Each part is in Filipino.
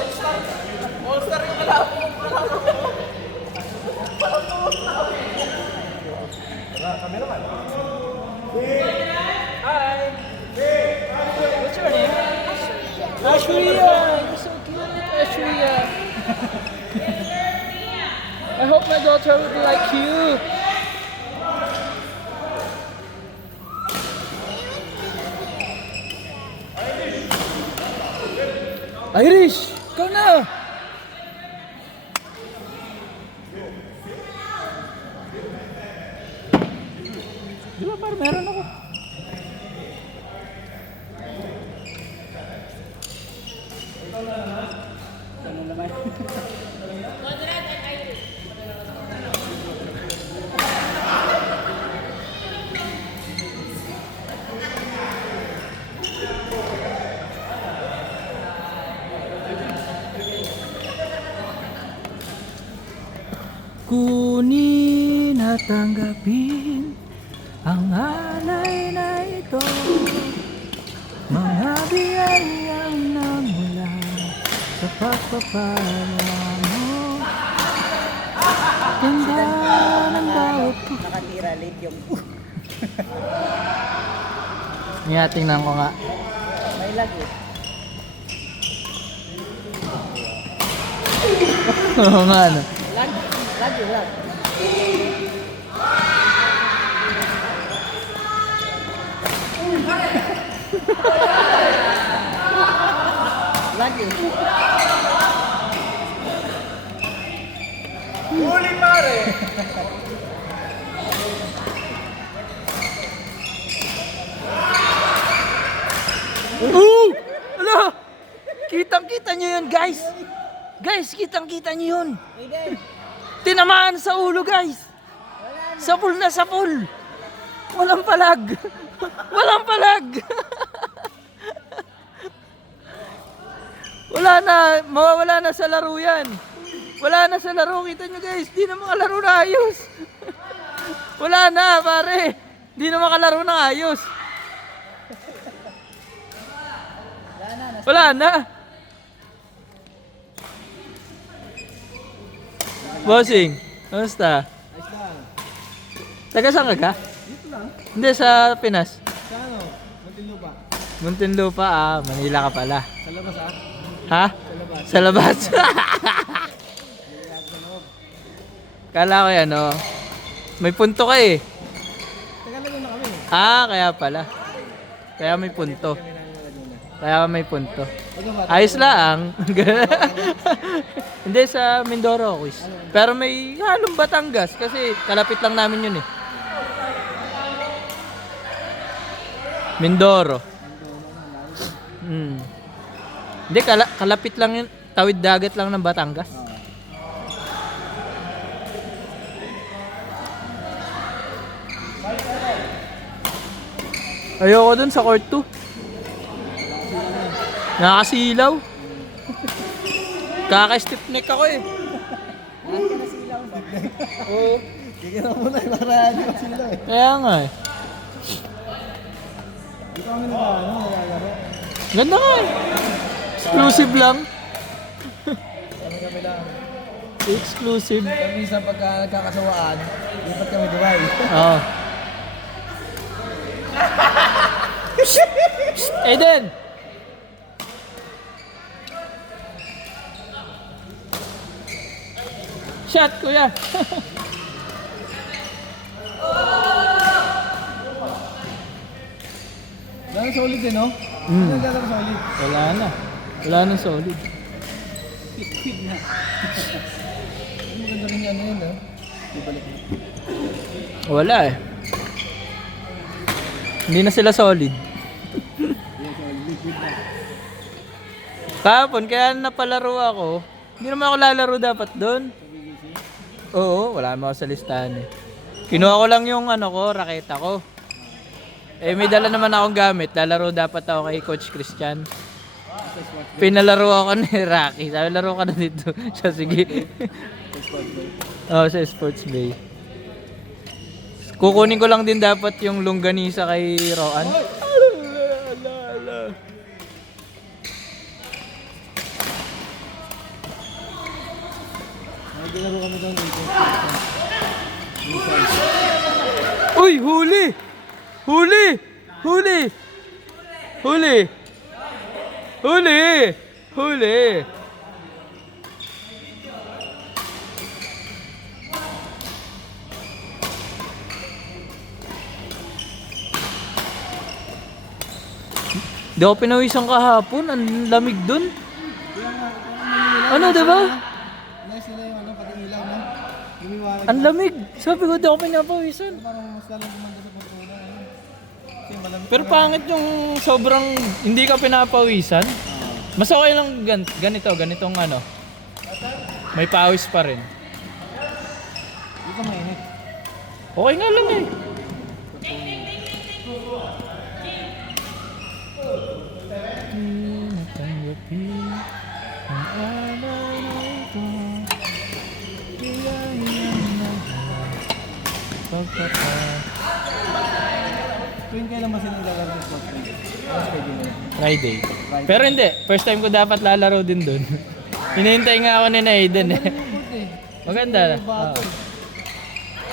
All-star yung kalabo. Kami naman. Hi. What's your name? Ashria. You're so cute, Ashria. I hope my daughter would like you. Irish, ikaw na. Di ba parang meron ako? Ano naman? Kunin at tanggapin ang alay na ito, mga biyayang namula sa pagpapala mo. Ganda ng bawat ko. Nakatira late yung Nga, tingnan ko nga. may lagi. Oo nga, ano. Lagi. Lagi. Huli pare! Ala! Kitang-kita nyo yun, guys! Guys, kitang-kita nyo yun! Tinamaan sa ulo, guys! Sa pool na sa pool! Walang palag! Walang palag! Wala na! Mawawala na sa laro yan! Wala na sa laro! Kita nyo, guys! Di na makalaro na ayos! Wala na, pare! Di na makalaro na ayos! Wala na! Bossing, kamusta? Ayos lang. Taga saan ka? Dito lang. Hindi, sa Pinas. Sa ano? Muntinlupa. Muntinlupa, Manila ka pala. Sa labas ah. Ha? Sa labas. Sa labas. Kala ko yan, may punto ka eh. Tagal na kami. Kaya pala. Kaya may punto. Kami nang Laguna. Kaya may punto. Ano ba? Ayos lang. Hindi, sa Mindoro quiz. Pero may halong Batangas kasi kalapit lang namin yun eh. Mindoro. Hindi, kalapit lang yun. Tawid dagat lang ng Batangas. Ayoko dun sa court 2. Nakasilaw. Kaka-stiff neck ako eh. Oo. Kikita mo na nakaraan yung sila eh. Kaya nga eh. Dito kami nalalaro. Ganda nga eh. Exclusive lang. Kami lang. Exclusive. Kami sa pagka nagkakasawaan, lipat kami Dubai. Oo. Eden! Shot, kuya! Lalo solid eh, no? Mm. Naglalaro solid. Wala na. Wala na solid. Maganda rin yung ano yun, no? Ibalik mo. Wala eh. Hindi na sila solid. Kahapon, kaya napalaro ako. Hindi naman ako lalaro dapat doon. Oo, wala naman ako sa listahan eh. Kinuha ko lang yung raketa ko. Eh, may dala naman akong gamit. Lalaro dapat ako kay Coach Christian. Pinalaro ako ni Rocky. Sabi, laro ka na dito. Siya, sige. Oo, sa Sports Bay. Kukunin ko lang din dapat yung longganisa kay Roan. Naglaro kami doon dito. Uy, huli! Huli! Huli! Huli! Huli! Huli! Di ako pinawisan kahapon. Ang lamig dun. Ano, diba? Nice nila yung ano, pati ilaw, no? Lumiwanag. Ang lamig. Sabi ko, di ako pinapawisan. Parang mas lalong gumanda sa pagtuna. Kasi malamig. Pero pangit yung sobrang hindi ka pinapawisan. Mas okay lang ganitong ano. May pawis pa rin. Hindi ka mainit. Okay nga lang eh. Tuwing kailan ba sila nilalaro ng sport? Ano schedule nila? Friday. Pero hindi, first time ko dapat lalaro din dun. Hinihintay nga ako ni Naiden eh. Sport eh. Maganda. Bato.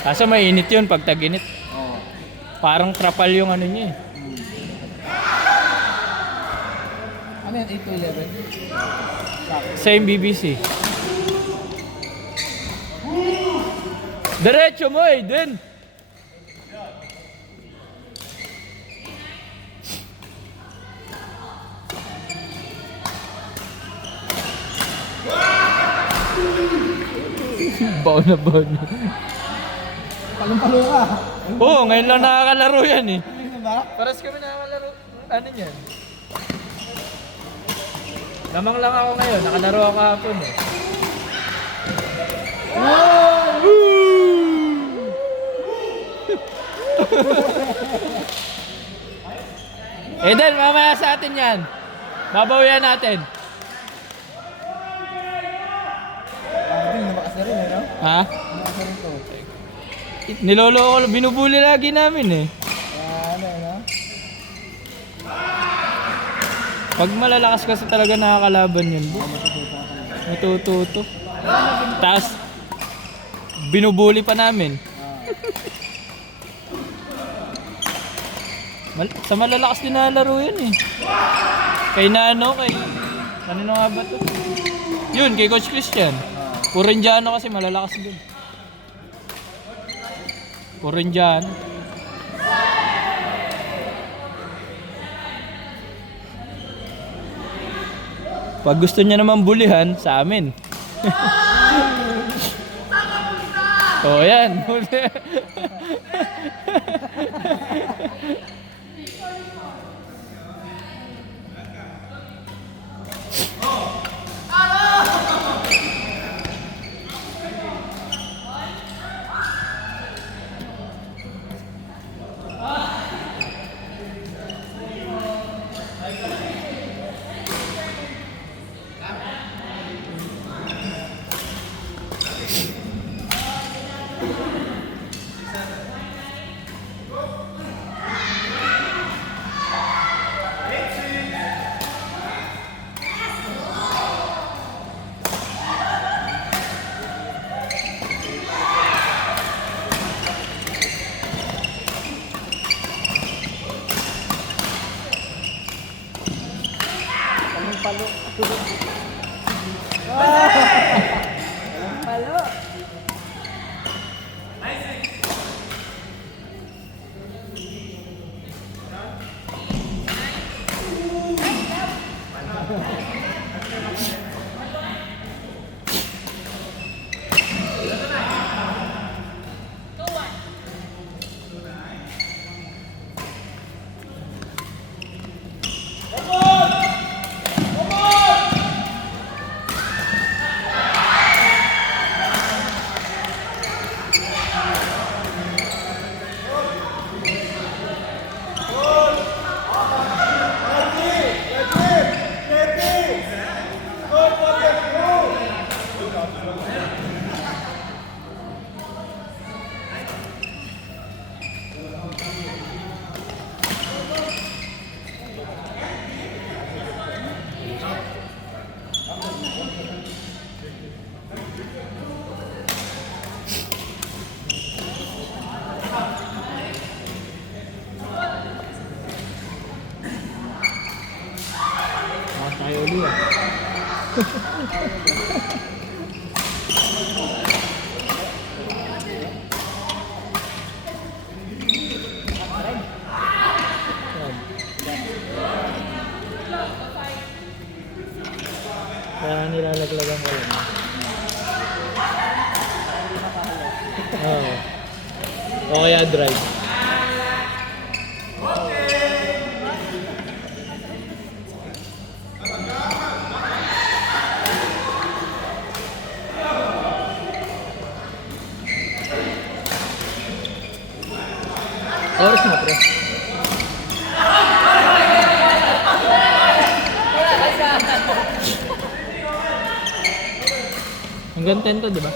Kaso mainit yun pag tag-init. Oo. Parang trapal yung ano niya eh. Ano yan? 8 to 11? Same BBC. Diretso mo eh, din. Baon na baon. Palong-palo ka. Oo, ngayon lang nakakalaro yan eh. Ano ba? Paras kami nakakalaro. Ano yan? Lamang lang ako ngayon, nakalaro ako kahapon eh. Eden, mamaya sa atin yan. Babawian natin. Hindi, lumakas na rin eh, no? Ha? Lumakas na rin to. Niloloko, binubuli lagi namin eh. Ano, no? Pag malalakas kasi talaga nakakalaban yun. Matututo. Tapos, binubuli pa namin. Sa malalakas din nalaro yun eh. Kay Nano, kay... Ano na nga ba to? Yun, kay Coach Christian. Puro Indiano kasi malalakas din. Puro Indiano. Pag gusto niya naman bulihan, sa amin. Oh, yan. Oli ah. Kaya nilalaglagan ko lang. Oo. O kaya drive. Oras na pre. Hanggang 10 to, di ba?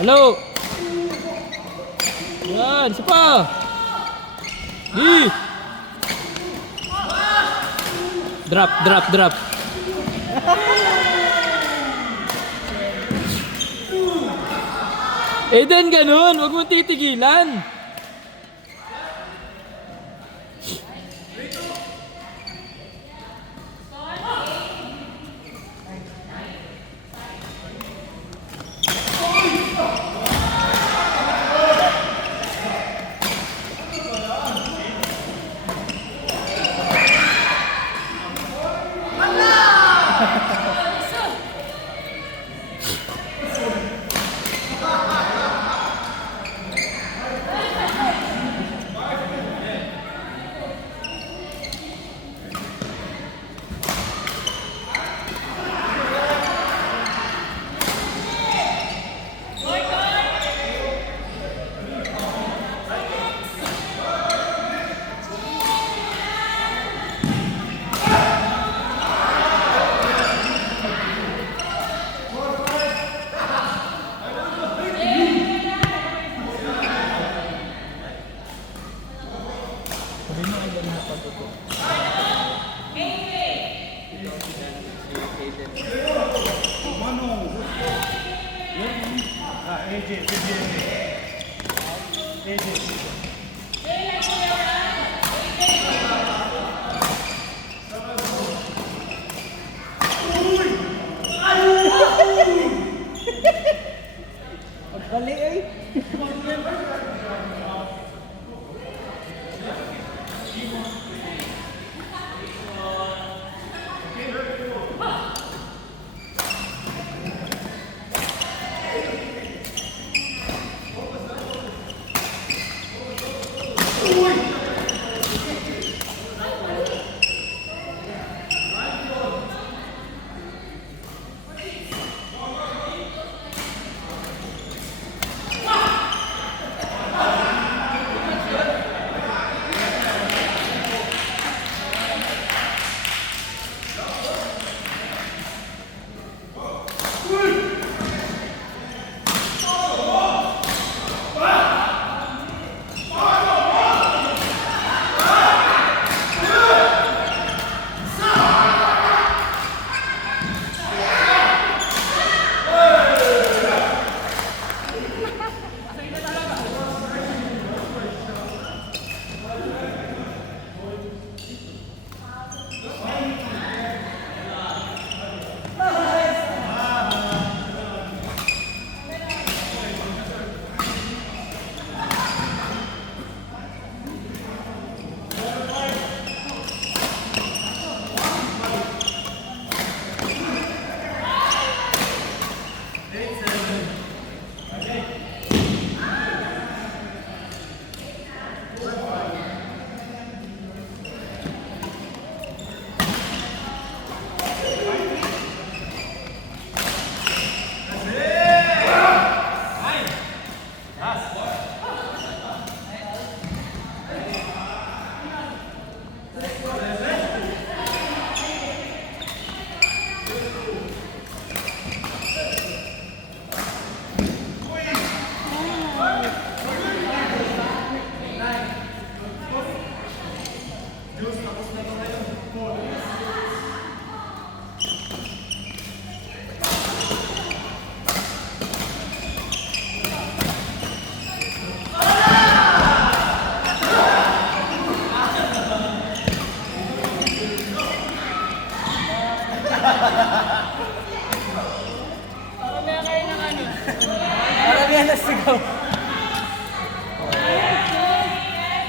Hello! Yan, isa pa! Di! Drop, drop, drop. Eh then ganun, huwag mo titigilan. Bali eh.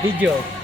Video.